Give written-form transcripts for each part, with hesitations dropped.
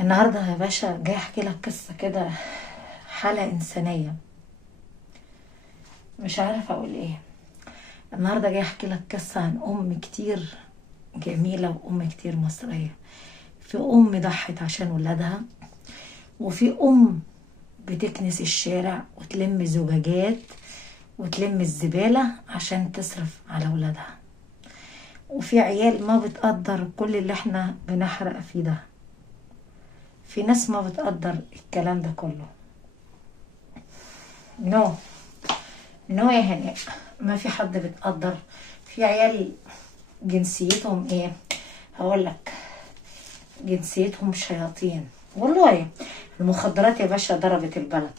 النهارده يا باشا جاي احكي لك قصه كده، حاله انسانيه. مش عارفه اقول ايه. النهارده جاي احكي لك قصه عن ام كتير جميله وام كتير مصريه. في ام ضحت عشان ولادها، وفي ام بتكنس الشارع وتلم زجاجات وتلم الزباله عشان تصرف على ولادها، وفي عيال ما بتقدر كل اللي احنا بنحرق فيه ده. في ناس ما بتقدر الكلام ده كله. نو نو يا هناء، ما في حد بتقدر. في عيال جنسيتهم ايه؟ هقول لك، جنسيتهم شياطين والله. المخدرات يا باشا ضربت البلد،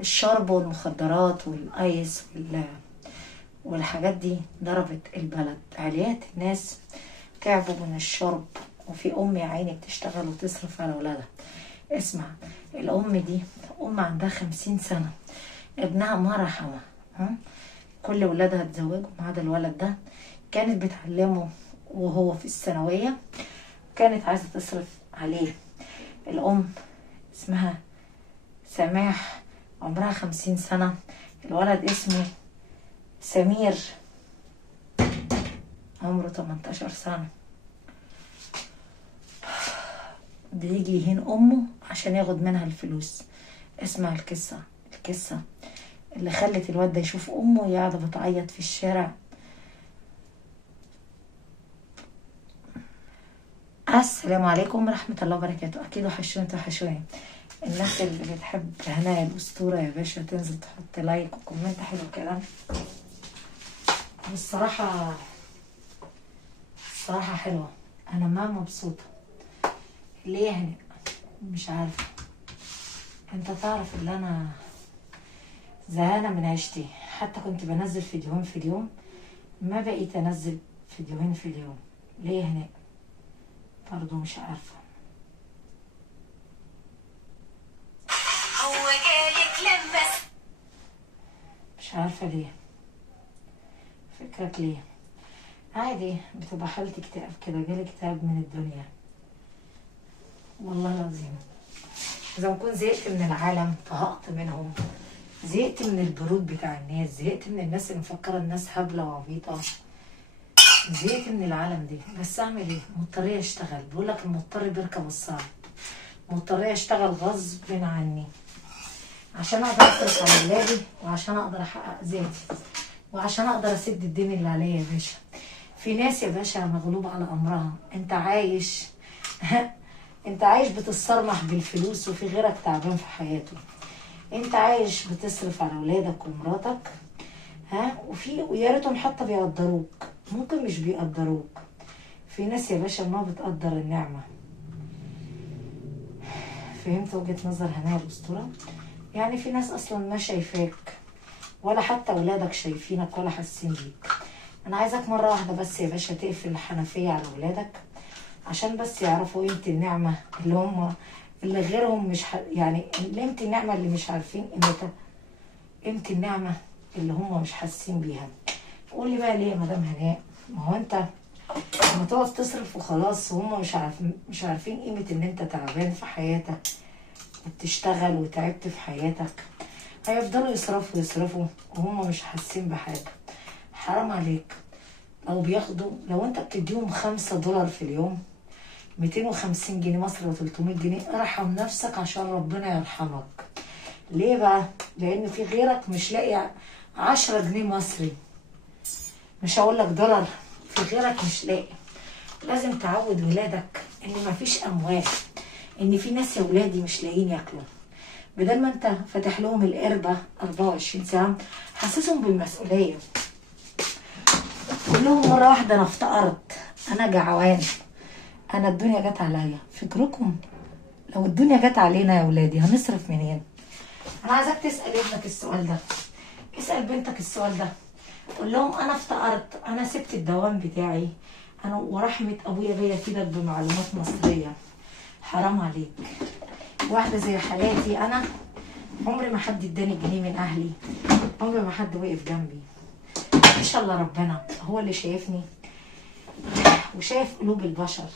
الشرب والمخدرات والايس والحاجات دي ضربت البلد. عاليات الناس تعبوا من الشرب، وفي ام يا عيني بتشتغل وتصرف على ولادها. اسمع، الام دي ام عندها 50 سنة، ابنها ما رحمها. كل ولادها اتزوجوا ما عدا الولد ده. كانت بتعلمه وهو في الثانوية، كانت عايزة تصرف عليه. الأم اسمها سماح، عمرها 50 سنة. الولد اسمه سمير، عمره 18 سنة. بيجي يهين أمه عشان ياخد منها الفلوس. اسمع القصة اللي خلت الواد ده يشوف أمه قاعدة بتعيط في الشارع. السلام عليكم ورحمة الله وبركاته. أكيد وحشوني الناس اللي بتحب هناء الأسطورة يا باشا تنزل تحط لايك وكومنت حلو كده. الصراحة حلوة، أنا ما مبسوطة. ليه يا هناء؟ مش عارفة. أنت تعرف اللي أنا زهقانة من عيشتي، حتى كنت بنزل فيديوهين في اليوم، ما بقيت أنزل فيديوهين في اليوم. ليه يا هناء؟ برضو مش عارفة. هو جايك لمس. مش عارفة ليه. فكرك ليه؟ عادي، بتبقى حالتي اكتئاب كده، جالي اكتئاب من الدنيا والله العظيم. إذا ما كنت زهقت من العالم طهقت منهم، زهقت من البرود بتاع الناس، زهقت من الناس اللي مفكرة الناس هبلة وعبيطة، زهقت من العالم دي. بس أعمل إيه؟ مضطرية أشتغل. بقولك المضطر بيركب الصعب. مضطرية أشتغل غصب عني عشان أقدر أصرف على ولادي، وعشان أقدر أحقق ذاتي، وعشان أقدر أسد الدين اللي عليا يا باشا. في ناس يا باشا مغلوب على أمرها. أنت عايش انت عايش بتتصرمح بالفلوس، وفي غيرك تعبان في حياته. انت عايش بتصرف على ولادك ومراتك، ويا ريتهم حتى بيقدروك، ممكن مش بيقدروك. في ناس يا باشا ما بتقدر النعمة. فهمت وجهة نظر هناء الأسطورة؟ يعني في ناس اصلا ما شايفاك، ولا حتى ولادك شايفينك ولا حاسين بيك. انا عايزك مرة واحدة بس يا باشا تقفل الحنفية على ولادك، عشان بس يعرفوا قيمة النعمة اللي غيرهم مش يعني قيمة النعمة اللي مش عارفين قيمتها، قيمة النعمة اللي هم مش حاسين بيها. قولي بقى ليه يا مدام هناء؟ ما هو انت لما تقف تصرف وخلاص، وهم مش عارفين قيمة ان انت تعبان في حياتك وبتشتغل وتعبت في حياتك، هيفضلوا يصرفوا وهم مش حاسين بحاجة. حرام عليك. لو انت بتديهم $5 في اليوم، 250 جنيه مصري و300 جنيه، ارحم نفسك عشان ربنا يرحمك. ليه بقى؟ لان في غيرك مش لاقي 10 جنيه مصري، مش هقول لك دولار، في غيرك مش لاقي. لازم تعود ولادك ان مفيش اموال، ان في ناس يا ولادي مش لاقيين ياكلوا. بدل ما انت فاتح لهم القربة 24 ساعة، حسسهم بالمسؤولية. قول لهم مرة واحدة انا افتقرت، انا جعوان، انا الدنيا جت عليا. فكركم لو الدنيا جت علينا يا ولادي هنصرف منين؟ انا عايزاك تسال ابنك السؤال ده، اسال بنتك السؤال ده. قول لهم انا افتقرت، انا سبت الدوام بتاعي، انا ورحمه ابويا بيا كده بمعلومات مصريه. حرام عليك. واحده زي حالاتي انا، عمري ما حد اداني جنيه من اهلي، عمري ما حد وقف جنبي. ان شاء الله ربنا هو اللي شايفني وشايف قلوب البشر.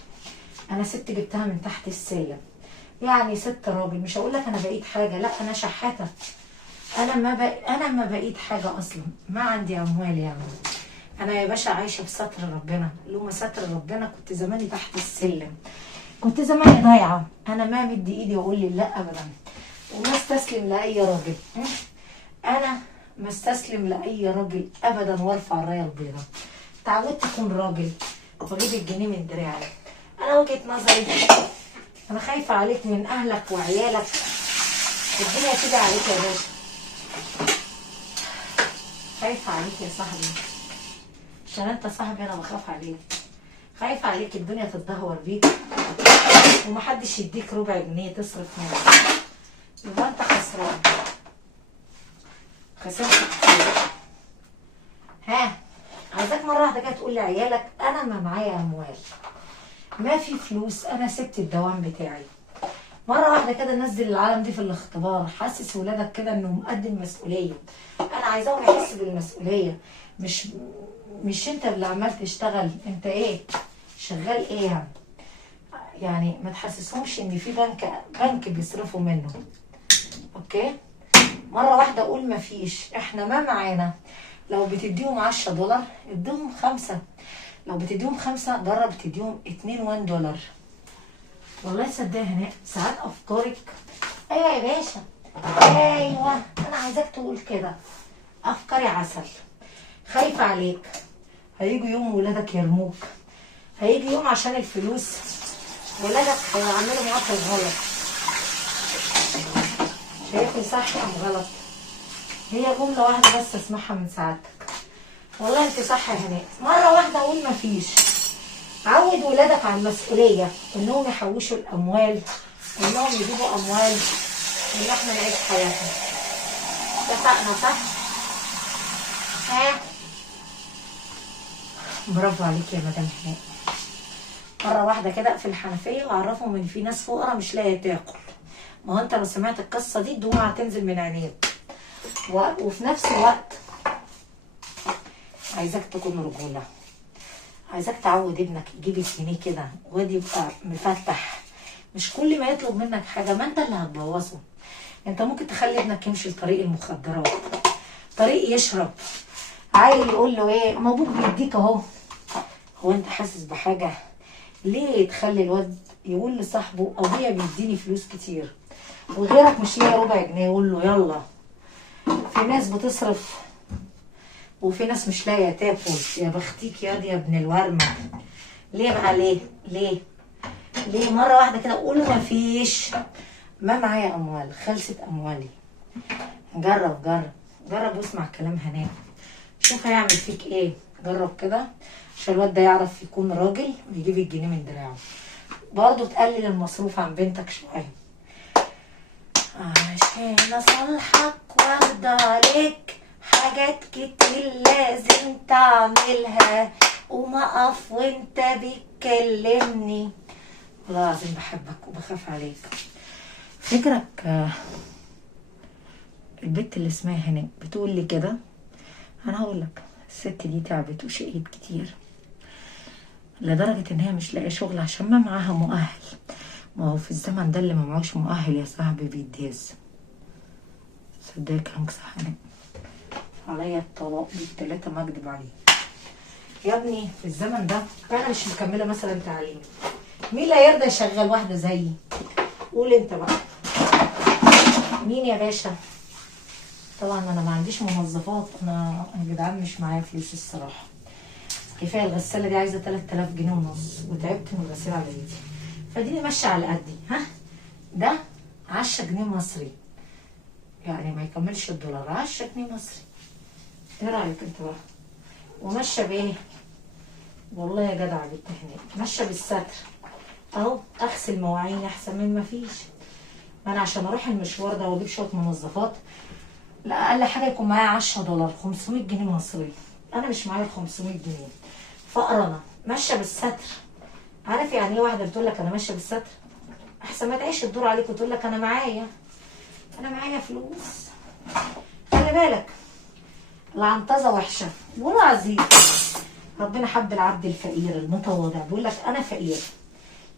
انا ست جبتها من تحت السلم، يعني ست راجل. مش هقول لك انا بقيت حاجه، لا انا شحاته. انا ما بقيت حاجه اصلا، ما عندي اموال يعني. انا يا باشا عايشه بستر ربنا، لوما ستر ربنا كنت زماني تحت السلم، كنت زماني ضايعه. انا ما مدي ايدي واقول لي لا ابدا، وما استسلم لاي راجل. انا ما استسلم لاي راجل ابدا، وارفع الرايه البيضاء. اتعودت اكون راجل واجيب الجنيه من دراعي. انا وجهه نظري، انا خايفه عليك من اهلك وعيالك، الدنيا تيجي عليك يا باشا. خايفه عليك يا صاحبي، عشان انت صاحبي انا بخاف عليك. خايفه عليك الدنيا تتدهور بيك ومحدش يديك ربع جنيه تصرف منه، يبقى انت خسران، خسرت كتير. ها، عايزاك مره واحده كده تقول لعيالك انا ما معايا اموال، ما في فلوس، انا سبت الدوام بتاعي. مره واحده كده نزل العالم دي في الاختبار، حسس ولادك كده انه مقدم مسؤوليه. انا عايزاهم يحسوا بالمسؤوليه، مش انت اللي عمال تشتغل. انت ايه شغال ايه يعني؟ ما تحسسهمش ان في بنك بيصرفوا منه. اوكي، مره واحده اقول ما فيش، احنا ما معانا. لو بتديهم 10 دولار اديهم 5، لو بتديهم 5 جرب تديهم 2 1 دولار. والله صدقني هناء ساعات افكارك. ايوه يا باشا، ايوه انا عايزاك تقول كده، افكاري عسل. خايفه عليك، هيجي يوم ولادك يرموك، هيجي يوم عشان الفلوس ولادك هيعملوا معاك الغلط. شايفني صح ام غلط؟ هي جمله واحده بس اسمعها من سعادتك. والله انت صح يا هناء. مره واحده اقول مفيش. عود ولادك على المسؤوليه، انهم يحوشوا الاموال، انهم يجيبوا اموال، ان احنا نعيش حياتنا. اتفقنا صح؟ ها؟ برافو عليك يا مدام هناء. مره واحده كده اقفل الحنفيه واعرفهم ان في ناس فقراء مش لاقيه تاكل. ما هو انت لو سمعت القصه دي الدموع هتنزل من عينيك. وفي نفس الوقت عايزاك تكون رجوله، عايزاك تعود ابنك يجيب الجنيه كده واد يبقى مفتح. مش كل ما يطلب منك حاجه ما انت اللي هتبوظه. انت ممكن تخلي ابنك يمشي لطريق المخدرات، طريق يشرب. عيل يقول له ايه، ما ابوك بيديك اهو. هو انت حاسس بحاجه؟ ليه تخلي الواد يقول لصاحبه ابويا بيديني فلوس كتير وغيرك مش لاقي ربع جنيه؟ يقول له يلا. في ناس بتصرف وفي ناس مش لاقيه تاكل. يا بختيك يا ابن الورمه. ليه بقى؟ ليه مره واحده كده قول ما فيش، ما معايا اموال، خلصت اموالي. جرب واسمع كلام هناء، شوف هيعمل فيك ايه. جرب كده عشان الواد ده يعرف يكون راجل ويجيب الجنيه من دراعه. برضه تقلل المصروف عن بنتك شويه، عشان اصالحك وارضى عليك حاجات كتير لازم تعملها. وما اقف وانت بتكلمني، والله العظيم بحبك وبخاف عليك. فكرك البت اللي اسمها هناء بتقول لي كده، انا هقول لك الست دي تعبت وشقيت كتير لدرجه ان هي مش لاقيه شغل عشان ما معاها مؤهل. ما هو في الزمن ده اللي ما معهوش مؤهل يا صاحبي بيتداس. صدق كلامك صح هناء، عليا الطلاق بالتلاتة ما اكدب عليه. يا ابني في الزمن ده انا مش مكمله مثلا تعليم، مين اللي هيرضى يشغل واحده زيي؟ قول انت بقى مين يا باشا؟ طبعا انا ما عنديش موظفات، انا يا جدعان مش معايا فلوس الصراحه. كفايه الغساله دي عايزه 3000 جنيه ونص وتعبت من الغساله على ايدي، فاديني ماشيه على قدي. ها، ده 10 جنيه مصري، يعني ما يكملش الدولار، 10 جنيه مصري. ايه رايك انت بقى؟ وماشيه بايه؟ والله يا جدع بنت هناء ماشيه بالستر اهو. اغسل مواعين احسن من ما فيش. ما انا عشان اروح المشوار ده واجيب شويه منظفات، لا اقل حاجه يكون معايا 10 دولار 500 جنيه مصري. انا مش معايا 500 جنيه، فقر. انا ماشيه بالستر. عارف يعني ايه واحده بتقول لك انا ماشيه بالستر؟ احسن ما تعيش الدور عليك وتقول لك انا معايا فلوس. خلي بالك العنطزه وحشه والله عزيز. ربنا حب العبد الفقير المتواضع، بيقول لك انا فقير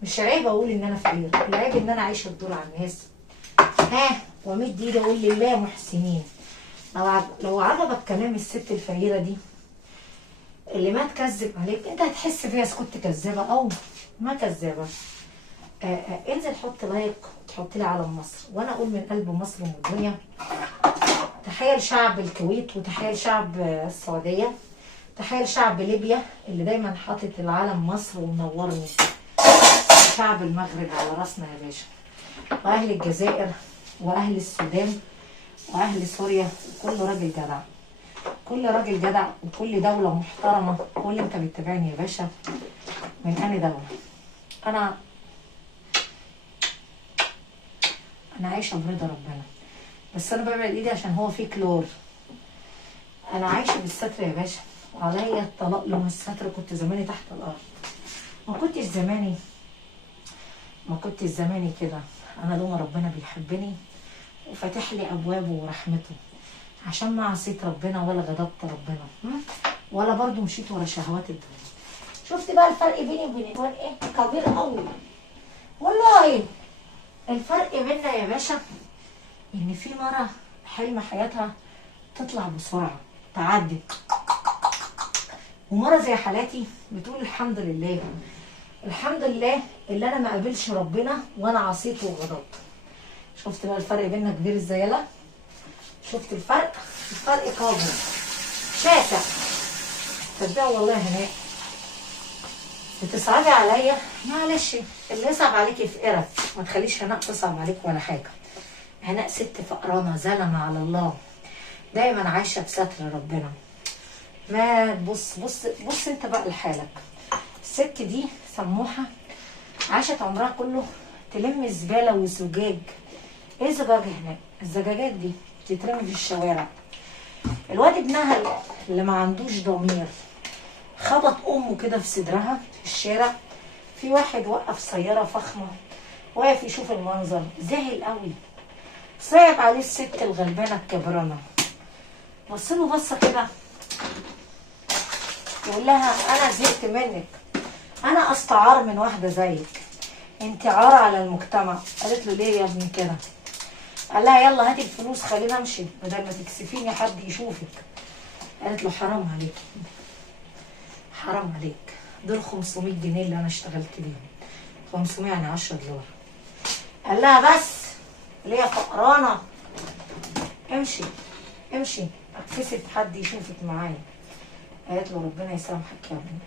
مش عيب اقول ان انا فقير، العيب ان انا عايشه الدور على الناس. ها، وامد ايدي اقول لله محسنين. لو عجبك كلام الست الفقيره دي اللي ما تكذب عليك، انت هتحس فيها اذا كنت كذابه او ما كذابه. انزل حط لايك وتحط لي علم مصر، وانا اقول من قلب مصر ومن الدنيا تحيه لشعب الكويت، وتحيه لشعب السعوديه، تحيه لشعب ليبيا اللي دايما حاطط العلم مصر ومنورني، شعب المغرب على راسنا يا باشا، واهل الجزائر واهل السودان واهل سوريا، كل راجل جدع، كل راجل جدع، وكل دولة محترمة. قول انت بتتابعني يا باشا من انهي دولة. انا عايشة برضا ربنا، بس انا ببعد ايدي عشان هو فيه كلور. انا عايشة بالستر يا باشا، وعليا الطلاق لون الستر. كنت زماني تحت الارض، ما كنتش زماني كده. انا لون ربنا بيحبني وفاتح لي ابوابه ورحمته، عشان ما عصيت ربنا ولا غضبت ربنا، ولا برضو مشيت ورا شهوات الدنيا. شفت بقى الفرق بيني وبين اخوان ايه؟ كبير قوي والله. الفرق بيننا يا باشا ان في مرة حلم حياتها تطلع بسرعة تعدي، ومرة زي حالاتي بتقول الحمد لله، الحمد لله اللي انا ما قابلش ربنا وانا عصيته وغضبت. شفت بقى الفرق بيننا كبير ازاي؟ يلا شفت الفرق كبير شاسع. تصدقوا والله هناء بتصعبي عليا، معلش اللي يصعب عليكي في قرف، ما تخليش هناء تصعب عليك ولا حاجه. هناء ست فقرانه زلمه على الله، دايما عايشه بستر ربنا. ما بص انت بقى لحالك. الست دي سموحه عاشت عمرها كله تلم زباله وزجاج. ايه زجاج هناك؟ الزجاجات دي تترمي في الشوارع. الواد ابنها اللي ما عندوش ضمير خبط امه كده في صدرها في الشارع. في واحد وقف سياره فخمه واقف يشوف المنظر، زعل قوي، صعب عليه الست الغلبانه الكبرانه. بصله بصه كده يقول لها انا زهقت منك، انا استعار من واحده زيك، انت عار على المجتمع. قالت له ليه يا ابني كده؟ قال لها يلا هاتي الفلوس خلينا امشي بدل ما تكسفيني حد يشوفك. قالت له حرام عليك، حرام عليك، دول 500 جنيه اللي انا اشتغلت بيهم، 500 يعني 10 دولار. قال لها بس ليه فقرانه، امشي امشي اتكسف حد يشوفك معايا. قالت له ربنا يسامحك يا ابني.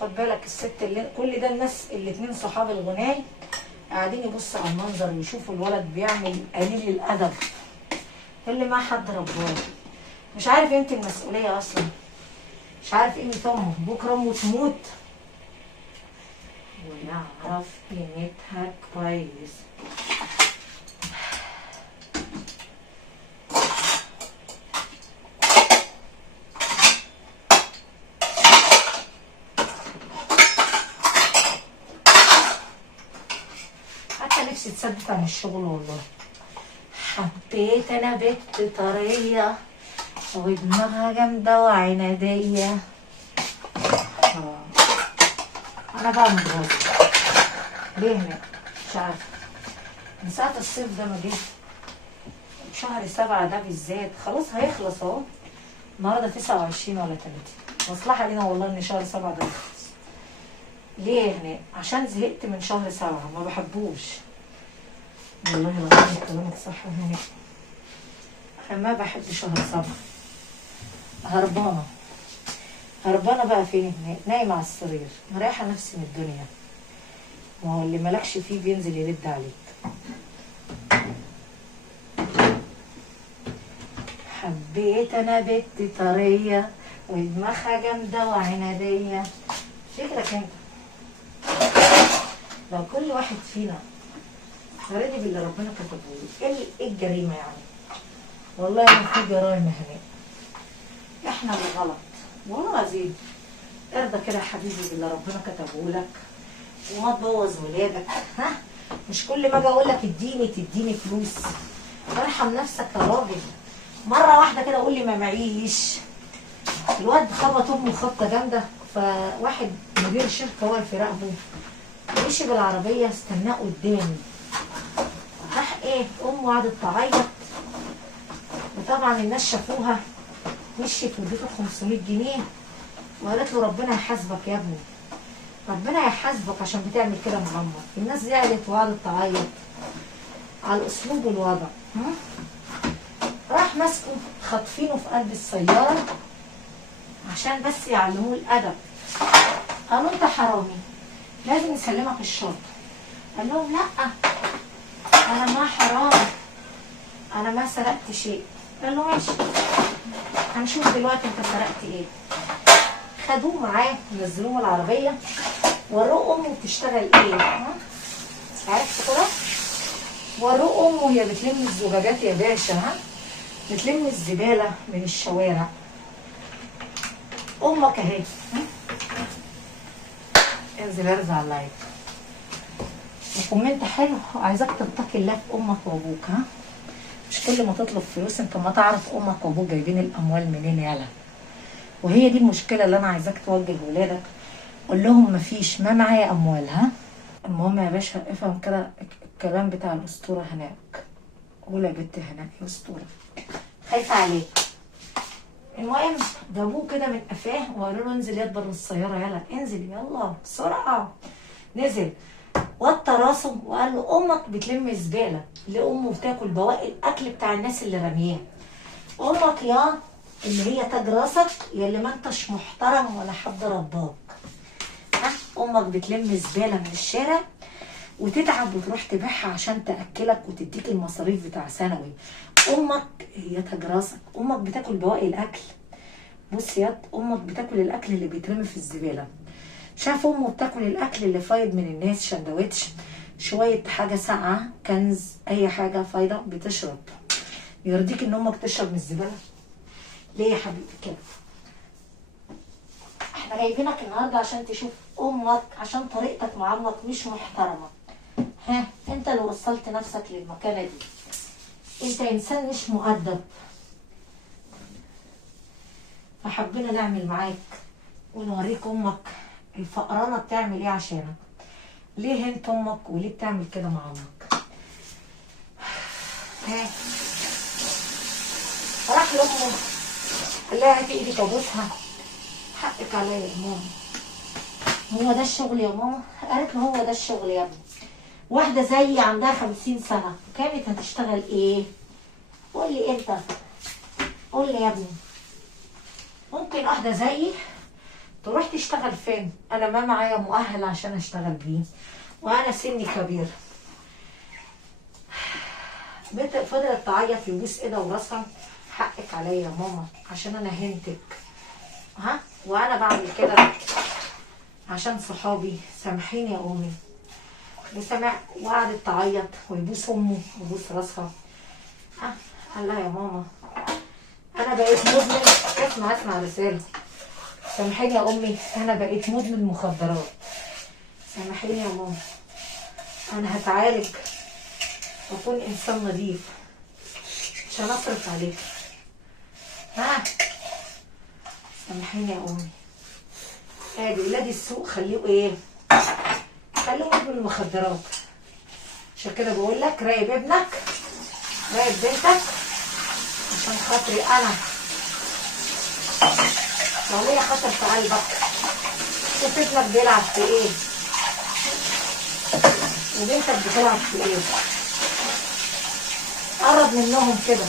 خد بالك الست اللي كل ده الناس الاتنين صحاب الغناي قاعدين يبصوا على المنظر ويشوفوا الولد بيعمل قليل الادب اللي ما حد رباه، مش عارف قيمه المسؤوليه اصلا، مش عارف قيمه امه. بكره امه تموت ويعرف قيمتها كويس. نفسي تصدق عن الشغل والله. حبيت انا بنت طريه ودماغها جامده وعناديه. انا بقى متغاظه ليه هناك مش عارفه. من ساعه الصيف ده ما جه، شهر 7 ده بالذات خلاص هيخلص اهو، النهارده 29 ولا 30. مصلحه لينا والله ان شهر 7 ده يخلص. ليه هناك؟ عشان زهقت من شهر 7، ما بحبوش والله العظيم. كلامك صح هنا، انا ما بحب شهر 7. هربانه بقى فين؟ نايمه على السرير مريحه نفسي من الدنيا. ما هو اللي مالكش فيه بينزل يرد عليك. حبيت انا بنت طريه ودماغها جامده وعناديه. فكرك انت لو كل واحد فينا راضي باللي ربنا كتبه له، ايه الجريمه يعني؟ والله ما في جرايم هناك، احنا اللي غلط والله العظيم. ارضى كده يا حبيبي باللي ربنا كتبه لك وما تبوظ ولادك. ها، مش كل ما اجي اقول لك تديني فلوس. ارحم نفسك يا راجل. مره واحده كده قول لي ما معيش. الواد خبط امه خبطه جامده، فواحد مدير شركه واقف يراقبه مشي بالعربيه استناه قدامي، راح ايه امه قعدت تعيط، وطبعا الناس شافوها، مشيت واديته 500 جنيه وقالت له ربنا يحاسبك يا ابني، ربنا يحاسبك عشان بتعمل كده مع امك. الناس زعلت وقعدت تعيط على الاسلوب والوضع. راح ماسكه خاطفينه في قلب السياره عشان بس يعلموه الادب. قالوا انت حرامي لازم نسلمك الشرطه. قال لهم لا انا ما حرامي، انا ما سرقت شيء. قال له ماشي هنشوف دلوقتي انت سرقت ايه. خدوه معاه نزلوه من العربيه وروه امه بتشتغل ايه. عرفت كده؟ وروه امه هي بتلم الزجاجات يا باشا، بتلم الزباله من الشوارع. امك اهي، انزل ارزع اللايك وكومنت حلو. عايزاك تتقي الله في امك وابوك. مش كل ما تطلب فلوس انت ما تعرف امك وابوك جايبين الاموال منين يالا. وهي دي المشكله اللي انا عايزاك توجه لولادك، قول لهم مفيش، ما معايا اموال. المهم يا باشا افهم كده الكلام بتاع الاسطوره هناك. قول يا بنت هناك الاسطوره خايفه عليك. المهم جابوه كده من قفاه وقالوا له انزل يد بره السياره، يلا انزل يلا بسرعه. نزل وطى راسه وقال له امك بتلم الزباله، لامه بتاكل بواقي الاكل بتاع الناس اللي رامياه. امك يا اللي هي تاج راسك يا اللي ما انتش محترم ولا حد رباك. امك بتلم الزباله من الشارع وتتعب وتروح تبيعها عشان تاكلك وتديك المصاريف بتاع ثانوي. امك هي تاج راسك، امك بتاكل بواقي الاكل. بص يا امك بتاكل الاكل اللي بيترمي في الزباله. شاف امه بتاكل الاكل اللي فايض من الناس، شندوتش، شويه حاجه ساقعه، كنز، اي حاجه فايضه بتشرب. يرضيك ان امك تشرب من الزباله؟ ليه يا حبيبتي كده؟ احنا جايبينك النهارده عشان تشوف امك، عشان طريقتك مع امك مش محترمه. انت اللي وصلت نفسك للمكانه دي، انت انسان مش مؤدب. فحبينا نعمل معاك ونوريك امك الفقرانه بتعمل ايه عشانك. ليه انت امك وليه بتعمل كده مع امك؟ راح لامه قال لها هاتي ايدك ابوسها، حقك عليا يا ماما. هو ده الشغل يا ماما؟ قالت له هو ده الشغل يا ابني. واحده زيي عندها 50 سنه كانت هتشتغل ايه؟ قول لي انت، قول لي يا ابني. ممكن واحده زيي تروح تشتغل فين؟ انا ما معايا مؤهل عشان اشتغل بيه وانا سني كبير. بنت فضلت تعيط يبوس ايدها وراسها، حقك عليا يا ماما عشان انا هنتك، وانا بعمل كده عشان صحابي، سامحيني يا امي. بسمع وقعدت تعيط ويبوس امه ويبوس راسها. قال لها يا ماما انا بقيت مدمن. اسمع رساله. سامحيني يا امي انا بقيت مدمن مخدرات. سامحيني يا ماما انا هتعالج واكون انسان نظيف عشان اصرف عليك. سامحيني يا امي. ادي ولاد السوق خليه ايه؟ خليه مدمن المخدرات. عشان كده بقول لك راقب ابنك، راقب بنتك عشان خاطري انا. لو ليا خطر في قلبك شوف ابنك بيلعب في ايه وبنتك بتلعب في ايه. قرب منهم كده.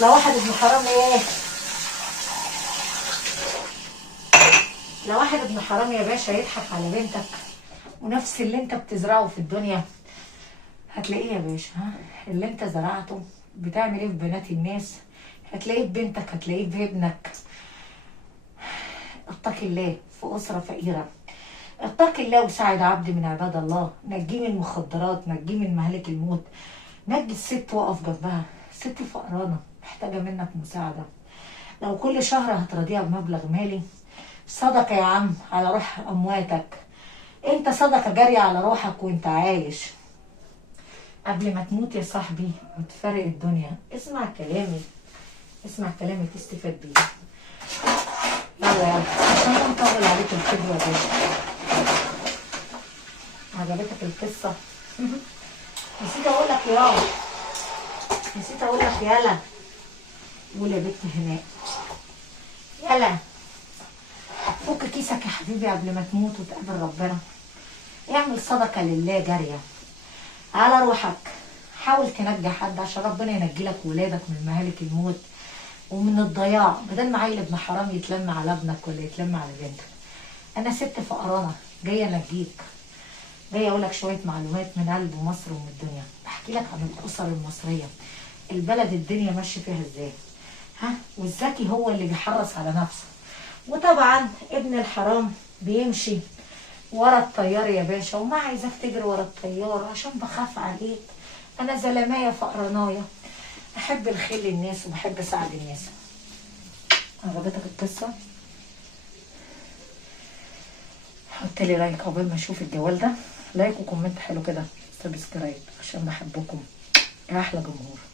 لو واحد ابن حرام ايه؟ لو واحد ابن حرام يا باشا يضحك على بنتك ونفس اللي انت بتزرعه في الدنيا هتلاقيه يا باشا. اللي انت زرعته بتعمل ايه في بنات الناس هتلاقيه ببنتك، هتلاقيه بابنك. اتقي الله في اسره فقيره، اتقي الله وساعد عبد من عباد الله. نجيه من المخدرات، نجيه من مهلك الموت، نجي الست وقف جنبها. ست فقرانه محتاجه منك مساعده. لو كل شهر هترضيها بمبلغ مالي صدقه يا عم على روح امواتك. انت صدقه جاريه على روحك وانت عايش قبل ما تموت يا صاحبي وتفارق الدنيا. اسمع كلامي، اسمع كلامي تستفاد بيه. يلا عشان نطول عليك الفيديو يا باشا. عجبتك القصه؟ نسيت اقول لك نسيت اقول لك يلا. قول يا بنت هناء يلا. فك كيسك يا حبيبي قبل ما تموت وتقابل ربنا. اعمل صدقه لله جاريه على روحك. حاول تنجي حد عشان ربنا ينجي لك ولادك من مهالك الموت ومن الضياع، بدل ما عيل ابن حرام يتلم على ابنك ولا يتلم على بنتك. انا ست فقرانه جايه انجيك، جايه اقول لك شويه معلومات من قلب مصر ومن الدنيا. بحكي لك عن الاسر المصريه، البلد الدنيا ماشيه فيها ازاي. ها، والذكي هو اللي بيحرص على نفسه، وطبعا ابن الحرام بيمشي ورا الطيار يا باشا. وما عايزاك تجري ورا الطيار عشان بخاف عليك. انا زلمايه فقرانايه، بحب الخير للناس وبحب اساعد الناس. عجبتك القصه؟ حط لي لايك قبل ما اشوف الجوال ده، لايك وكومنت حلو كده، سبسكرايب عشان بحبكم يا احلى جمهور.